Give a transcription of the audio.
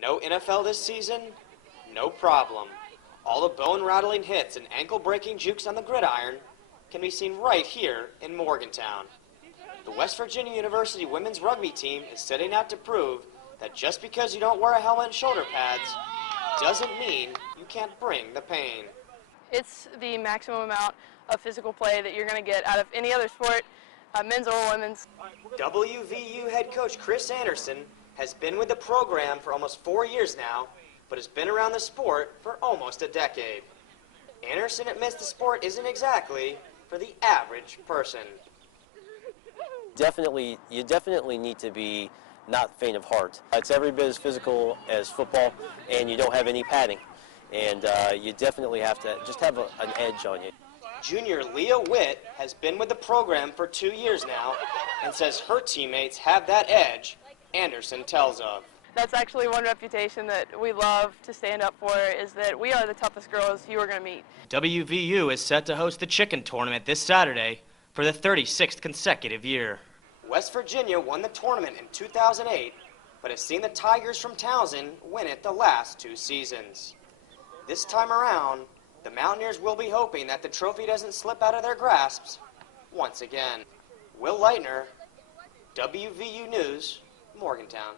No NFL this season? No problem. All the bone-rattling hits and ankle-breaking jukes on the gridiron can be seen right here in Morgantown. The West Virginia University women's rugby team is setting out to prove that just because you don't wear a helmet and shoulder pads doesn't mean you can't bring the pain. It's the maximum amount of physical play that you're going to get out of any other sport, men's or women's. WVU head coach Chris Anderson has been with the program for almost 4 years now, but has been around the sport for almost a decade. Anderson admits the sport isn't exactly for the average person. You definitely need to be not faint of heart. It's every bit as physical as football, and you don't have any padding. And you definitely have to just have an edge on you. Junior Leah Witt has been with the program for 2 years now and says her teammates have that edge Anderson tells of. That's actually one reputation that we love to stand up for, is that we are the toughest girls you are going to meet. WVU is set to host the Chicken Tournament this Saturday for the 36th consecutive year. West Virginia won the tournament in 2008, but has seen the Tigers from Townsend win it the last 2 seasons. This time around, the Mountaineers will be hoping that the trophy doesn't slip out of their grasps once again. Will Leitner, WVU News, Morgantown.